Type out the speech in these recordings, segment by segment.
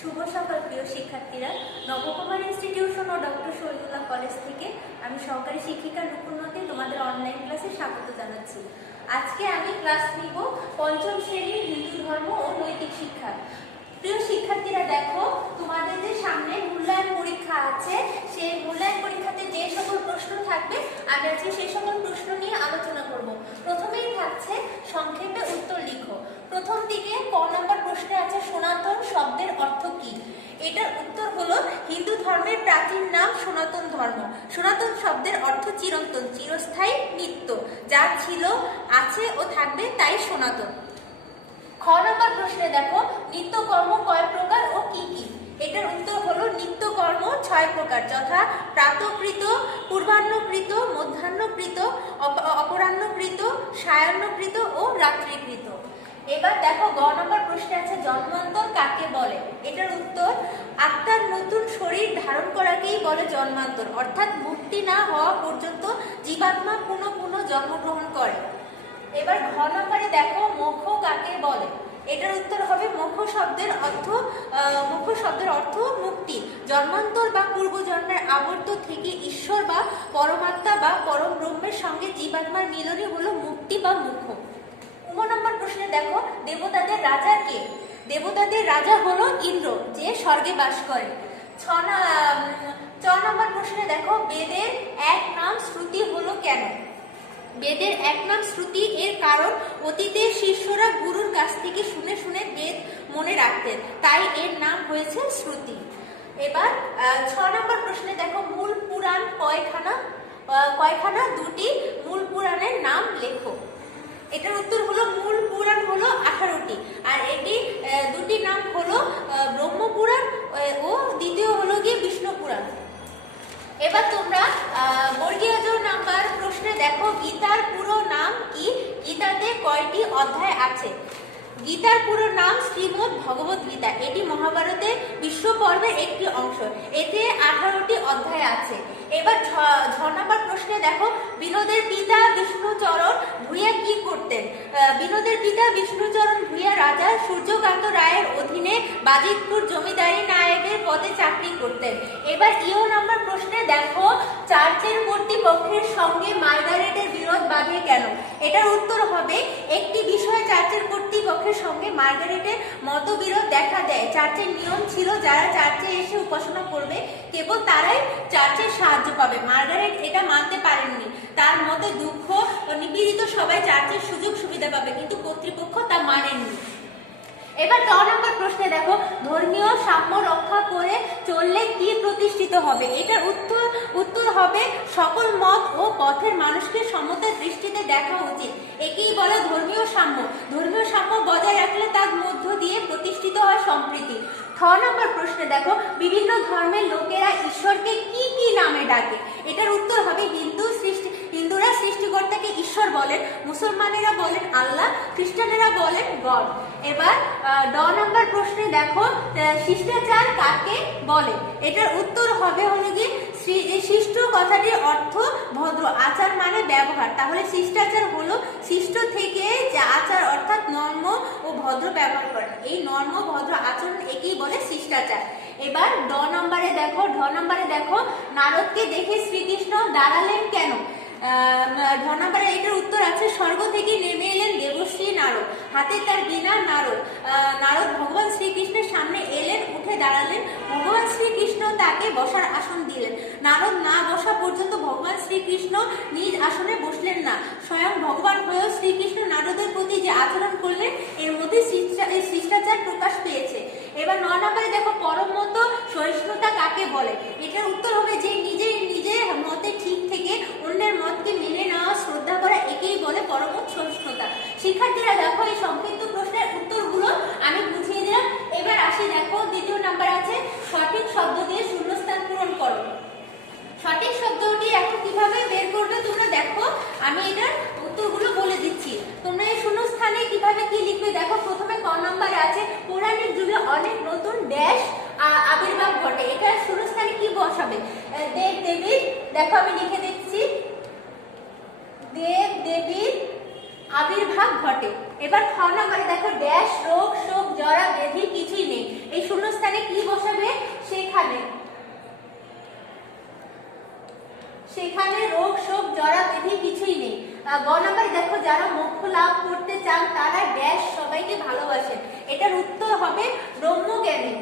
শুভ সকাল, প্রিয় শিক্ষার্থীরা। নবকুমার ইনস্টিটিউশন ও ডক্টর শহীদুল্লাহ কলেজ থেকে আমি সহকারী শিক্ষিকা নুপুরনতে তোমাদের অনলাইন ক্লাসে স্বাগত জানাচ্ছি। আজকে আমি ক্লাস নিব পঞ্চম শ্রেণির হিন্দু ধর্ম ও নৈতিক শিক্ষা। প্রিয় শিক্ষার্থীরা, দেখো, তোমাদের যে সামনে মূল্যায়ন পরীক্ষা আছে সেই মূল্যায়ন পরীক্ষাতে যে সকল প্রশ্ন থাকবে। আমি আজকে সেই সকল প্রশ্ন নিয়ে আলোচনা করব। প্রথমেই থাকছে সংক্ষেপে উত্তর লিখো। প্রথম দিকে ক নম্বর প্রশ্নে আছে সনাতন শব্দের অর্থ কি? এটার উত্তর হলো হিন্দু ধর্মের প্রাচীন নাম সনাতন ধর্ম। সনাতন শব্দের অর্থ চিরন্তন, চিরস্থায়ী, নিত্য, যা ছিল, আছে ও থাকবে তাই সনাতন। খ নম্বর প্রশ্নে দেখো নিত্যকর্ম কয় প্রকার ও কি কি? এটার উত্তর হলো নিত্যকর্ম ছয় প্রকার, যথা প্রাতকৃত, পূর্বাহ্নকৃত, মধ্যাহ্নকৃত অপরাহ্নকৃত, সায়াহ্নকৃত ও রাত্রিকৃত। এবার দেখো গ নম্বর প্রশ্নে আছে জন্মান্তর কাকে বলে? এটার উত্তর, আত্মার নতুন শরীর ধারণ করাকেই বলে জন্মান্তর, অর্থাৎ মুক্তি না হওয়া পর্যন্ত জীবাত্মা পুনঃ পুনঃ জন্মগ্রহণ করে। এবার ঘ নম্বরে দেখো মোক্ষ কাকে বলে? এটার উত্তর শব্দের অর্থ মোক্ষ শব্দের অর্থ মুক্তি। জন্মান্তর বা পূর্বজন্মের আবর্ত থেকে ঈশ্বর বা পরমাত্মা বা পরম ব্রহ্মের সঙ্গে জীবাত্মার মিলনই হলো মুক্তি বা মুখ্য। উম, নম্বর প্রশ্নে দেখো, দেবতাদের রাজা কে? দেবতাদের রাজা হলো ইন্দ্র, যে স্বর্গে বাস করে। ছ চ নম্বর প্রশ্নে দেখো, বেদের এক নাম শ্রুতি হলো কেন? বেদের এক নাম শ্রুতি এর কারণ অতীতে শিষ্যরা গুরুর কাছ থেকে শুনে শুনে বেদ মনে রাখতেন। তাই এর নাম হয়েছে শ্রুতি। এবার ছ নম্বর প্রশ্নে দেখো, মূল পুরাণ কয়খানা? কয়খানা? দুটি। মূল পুরাণের নাম লেখো। এটার উত্তর হলো, মূল পুরাণ হলো আঠারোটি। আর এটি দুটি নাম হলো ব্রহ্মপুরাণ ও দ্বিতীয় হলো গিয়ে বিষ্ণু পুরাণ এবার তোমরা বর্গীয় নাম্বার প্রশ্নে দেখো, গীতার পুরো নাম কি? গীতাতে কয়টি অধ্যায় আছে? গীতার পুরো নাম শ্রীমদ্ ভগবত গীতা। এটি মহাভারতের বিশ্ব পর্বের একটি অংশ। এতে আঠারোটি অধ্যায় আছে। এবার ঝ ছ নম্বর প্রশ্নে দেখো, বিনোদের পিতা বিষ্ণুচরণ ভূয়া কি করতেন? বিনোদের পিতা বিষ্ণুচরণ রাজা সূর্যকান্ত রায়ের অধীনে বাজিতপুর জমিদারি নায়কের পদে চাকরি করতেন। এবার ইও নম্বর প্রশ্নে দেখো, চার্চের কর্তৃপক্ষের সঙ্গে মার্গারেটের বিরোধ বাধে কেন? এটার উত্তর হবে, একটি বিষয়ে চার্চের কর্তৃপক্ষের সঙ্গে মার্গারেটের মতবিরোধ দেখা দেয়। চার্চের নিয়ম ছিল, যারা চার্চে এসে উপাসনা করবে, কেবল তারাই চার্চের সাহায্য পাবে। মার্গারেট এটা মানতে পারেননি। তার মতে দুঃখ নিপীড়িত সবাই চার্চের সুযোগ সুবিধা পাবে, কিন্তু কর্তৃপক্ষ তা মানেননি। এবার ছ নম্বর প্রশ্নে দেখো, ধর্মীয় সাম্য রক্ষা করে চললে কি প্রতিষ্ঠিত হবে? এটার উত্তর উত্তর হবে সকল মত ও পথের মানুষকে সমতার দৃষ্টিতে দেখা উচিত। একেই বলে ধর্মীয় সাম্য। ধর্মীয় সাম্য বজায় রাখলে তার মধ্য দিয়ে প্রতিষ্ঠিত হয় সম্প্রীতি। ছ নম্বর প্রশ্নে দেখো, বিভিন্ন ধর্মের লোকেরা ঈশ্বরকে কি কি নামে ডাকে? এটার উত্তর হবে হিন্দু সৃষ্টি সৃষ্টিকর্তাকে ঈশ্বর বলেন, মুসলমানেরা বলেন আল্লাহ, খ্রিস্টানেরা বলেন গড। এবার ড নম্বর প্রশ্নে দেখো শিষ্টাচার কাকে বলে? এটার উত্তর হবে হলো কি শিষ্ট কথাটির অর্থ ভদ্র, আচার মানে ব্যবহার। তাহলে শিষ্টাচার হলো শিষ্ট থেকে যে আচার অর্থাৎ নর্ম ও ভদ্র ব্যবহার করা। এই নর্ম, ভদ্র আচরণ একেই বলে শিষ্টাচার। এবার ড নম্বরে দেখো, ঢ নম্বরে দেখো, নারদকে দেখে শ্রীকৃষ্ণ দাঁড়ালেন কেন? নম্বরে এটার উত্তর আছে, স্বর্গ থেকে নেমে এলেন দেবশ্রী নারদ। হাতে তার বিনা নারদ। নারদ ভগবান শ্রীকৃষ্ণের সামনে এলেন, উঠে দাঁড়ালেন। ভগবান শ্রীকৃষ্ণ তাকে বসার আসন দিলেন। নারদ না বসা পর্যন্ত ভগবান শ্রীকৃষ্ণ নিজ আসনে বসলেন না। স্বয়ং ভগবান হয়েও শ্রীকৃষ্ণ নারদের প্রতি যে আচরণ করলেন, এর মধ্যে শিষ্টাচার প্রকাশ পেয়েছে। এবার ন নম্বরে দেখো পরমত সহিষ্ণুতা কাকে বলে? এটার উত্তর সহিষ্ণুতা। শিক্ষার্থীরা দেখো এই সংক্ষিপ্ত প্রশ্নের উত্তরগুলো আমি বুঝিয়ে দিলাম। এবার আসি, দেখো, দ্বিতীয় নাম্বার আছে, সঠিক শব্দ দিয়ে শূন্যস্থান পূরণ করো। সঠিক শব্দটি এখন কীভাবে বের করবে তোমরা দেখো। আমি এটার উত্তরগুলো বলে দিচ্ছি। তোমরা এই শূন্যস্থানে কীভাবে কি লিখবে দেখো, প্রথমে ক নম্বরে আছে, পৌরাণিক যুগে অনেক নতুন ড্যাশ আবির্ভাব ঘটে। এটা শূন্যস্থানে কি বসাবে? দেব দেবীর দেখো আমি লিখে দিচ্ছি। দেব দেবীর ঘটে। এবার খ নম্বরে দেখো ড্যাশ, রোগ, শোক, জরা, ব্যাধি কিছুই নেই। এই শূন্যস্থানে কি বসাবে? সেখানে। সেখানে রোগ, শোক, জরা, ব্যাধি কিছুই নেই। গ নম্বরে দেখো যারা মোক্ষ লাভ করতে চান, তারা ড্যাশ সবাইকে ভালোবাসেন। এটার উত্তর হবে ব্রহ্ম জ্ঞানে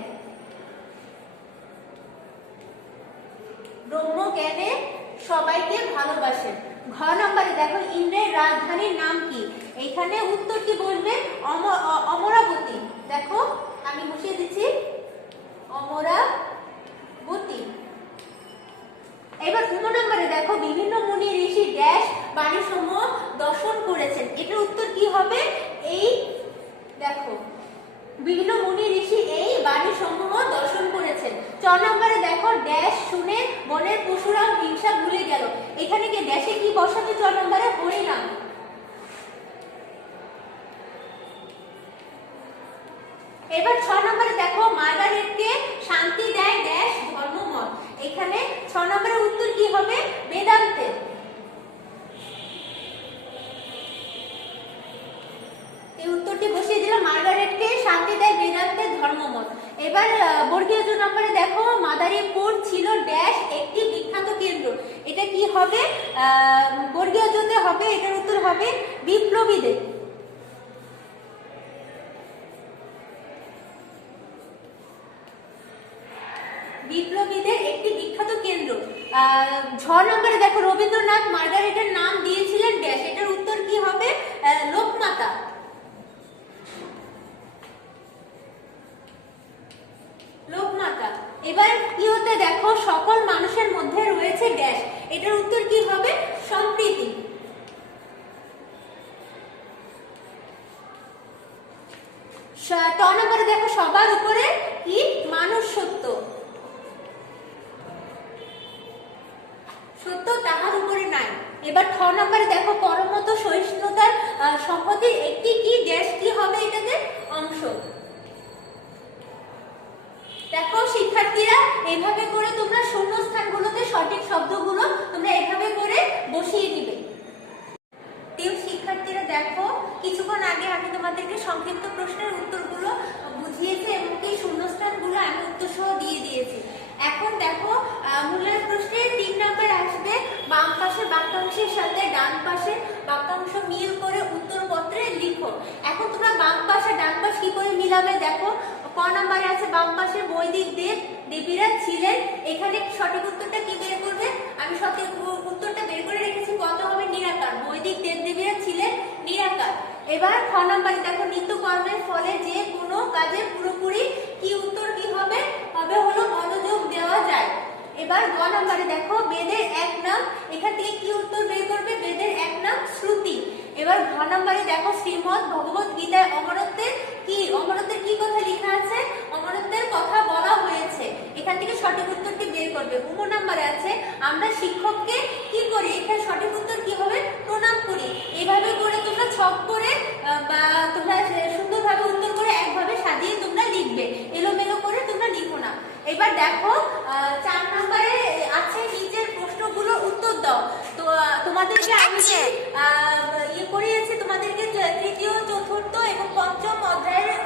ব্রহ্ম জ্ঞানে সবাইকে ভালোবাসেন। ঘ নম্বরে দেখো, ইন্দ্রের রাজধানীর নাম কি? এখানে উত্তরটি বলবে? অমরাবতী। দেখো, আমি বসিয়ে দিচ্ছি অমরাবতী এবার উম নম্বরে দেখো বিভিন্ন মুনি ঋষি ড্যাশ বাণী সমূহ দর্শন করেছেন এটার উত্তর কি হবে এই দেখো বিভিন্ন মুনি ঋষি এই বাণী সমূহ দর্শন করেছেন চ নম্বরে দেখো ড্যাশ শুনে বনের পশুরা হিংসা ভুলে গেল। এখানে কি ড্যাশে কি বসাবে চ নম্বরে হরিনাম এবার ছ নম্বরে দেখো মার্গারেটকে শান্তি দেয় ড্যাশ ধর্মমত এখানে ছ নম্বরের উত্তর কি হবে? বেদান্তে। এই উত্তরটি বসিয়ে দিলাম মার্গারেটকে শান্তি দেয় বেদান্তের ধর্মমত এবার বর্গীয় দু নম্বরে দেখো, মাদারীপুর ছিল ড্যাশ একটি বিখ্যাত কেন্দ্র। এটা কি হবে? বর্গীয় জোতে হবে, এটার উত্তর হবে বিপ্লবীদের। বিপ্লবীদের একটি বিখ্যাত কেন্দ্র। ছ নম্বরে দেখো, রবীন্দ্রনাথ মার্গারেটের নাম দিয়েছিলেন ড্যাশ এটার উত্তর কি হবে? লোকমাতা লোকমাতা এবার কি হতে দেখো, সকল মানুষের মধ্যে রয়েছে ড্যাশ এটার উত্তর কি হবে? সম্প্রীতি। ট নম্বরে দেখো, সবার উপরে কি? মানুষ সত্য সত্য তাহার উপরে নাই। এবার খ নম্বরে দেখো, পরমত সহিষ্ণুতার সম্পত্তির একটি কি? দেশ কি হবে এটাতে? অংশ। শিক্ষার্থীরা, এভাবে করে তোমরা শূন্য স্থানগুলোতে সঠিক শব্দগুলো তোমরা এভাবে করে বসিয়ে দিবে। প্রিয় শিক্ষার্থীরা, দেখো, কিছুক্ষণ আগে আমি তোমাদেরকে সংক্ষিপ্ত প্রশ্নের উত্তরগুলো বুঝিয়েছি এবং এই শূন্যস্থানগুলো আমি উত্তর সহ দিয়ে দিয়েছি। এখন দেখো মূল্যায়ন প্রশ্নের তিন নম্বর আসবে, বাম পাশে বাক্যাংশের সাথে ডান পাশে বাক্যাংশ মিল করে উত্তরপত্রে লিখো। এখন তোমরা বাম পাশে ডান পাশ কি করে মিলাবে দেখো ক নম্বরে আছে বাম পাশে বৈদিক দেব দেবীরা ছিলেন। এখানে সঠিক উত্তরটা কি বের করবে? আমি সঠিক উত্তরটা বের করে রেখেছি, কত হবে? নিরাকার। বৈদিক দেব দেবীরা ছিলেন নিরাকার। এবার খ নম্বরে দেখো, নিত্য কর্মের ফলে যে কোনো কাজে পুরোপুরি কি উত্তর কি হবে? হবে হলো মনোযোগ দেওয়া যায়। এবার গ নম্বরে দেখো, বেদের এক নাম। এখান থেকে কি উত্তর বের করবে? বেদের এক নাম শ্রুতি। এবার ঘ নম্বরে দেখো, শ্রীমদ ভগবত গীতায় অমরত্বের কি? অমরত্বের কি কথা লেখা আছে? অমরত্বের কথা বলা হয়েছে। এখান থেকে সঠিক উত্তরটি বের করবে। উম নম্বরে আছে, আমরা শিক্ষককে কি করি? এখানে সঠিক উত্তর কি হবে? প্রণাম করি। এইভাবে করে তোমরা ছক করে বা তোমরা সুন্দরভাবে উত্তর করে একভাবে সাজিয়ে তোমরা লিখবে। এলোমেলো করে তোমরা লিখো না। এবার দেখো চার নম্বরে আছে নিচের প্রশ্নগুলো উত্তর দাও তো আহ, তোমাদেরকে আমি ইয়ে করিয়েছি তোমাদেরকে তৃতীয়, চতুর্থ এবং পঞ্চম অধ্যায়ের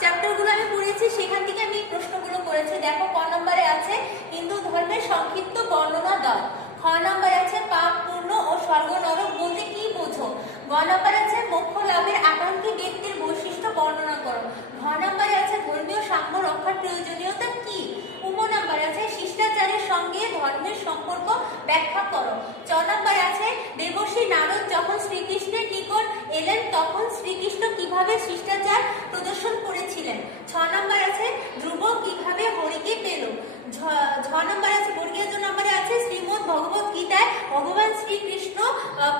চ্যাপ্টারগুলো আমি পড়িয়েছি সেখান থেকে আমি প্রশ্নগুলো করেছি। দেখো, ক নম্বরে আছে, হিন্দু ধর্মের সংক্ষিপ্ত বর্ণনা দাও। খ নম্বরে আছে, পাপ পূর্ণ ও স্বর্গ নরক বলতে কি বোঝো? গ নম্বরে আছে, মোক্ষ লাভের আকাঙ্ক্ষী ব্যক্তির বৈশিষ্ট্য বর্ণনা করো। ঘ নম্বরে আছে, ধর্মীয় সাম্য রক্ষার প্রয়োজনীয়তা কি? নম্বরে আছে, শিষ্টাচারের সঙ্গে ধর্মের সম্পর্ক ব্যাখ্যা করো। চ নম্বরে আছে, দেবশ্রী নারদ যখন শ্রীকৃষ্ণের নিকট এলেন, তখন শ্রীকৃষ্ণ কীভাবে শিষ্টাচার প্রদর্শন করেছিলেন? ছ নম্বর আছে, ধ্রুব কীভাবে হরিকে পেল? ঝ নম্বর আছে বর্গীয় নম্বরে আছে, শ্রীমদ ভগবত গীতায় ভগবান শ্রীকৃষ্ণ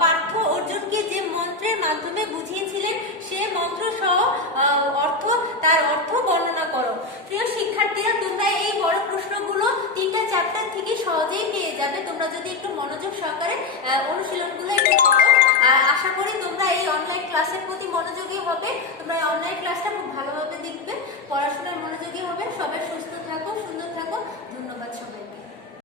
পার্থ অর্জুনকে যে মন্ত্রের মাধ্যমে বুঝিয়েছিলেন, সে মন্ত্র সহ অর্থ, তার অর্থ বর্ণনা করো। প্রিয় শিক্ষার্থীরা তোমরা এই বড় প্রশ্নগুলো তিনটা চ্যাপ্টার থেকে সহজেই পেয়ে যাবে তোমরা যদি একটু মনোযোগ সহকারে অনুশীলনগুলো একটু করো। আর আশা করি তোমরা এই অনলাইন ক্লাসের প্রতি মনোযোগী হবে। তোমরা অনলাইন ক্লাসটা খুব ভালোভাবে দেখবে। পড়াশোনার মনোযোগী হবে। সবাই সুস্থ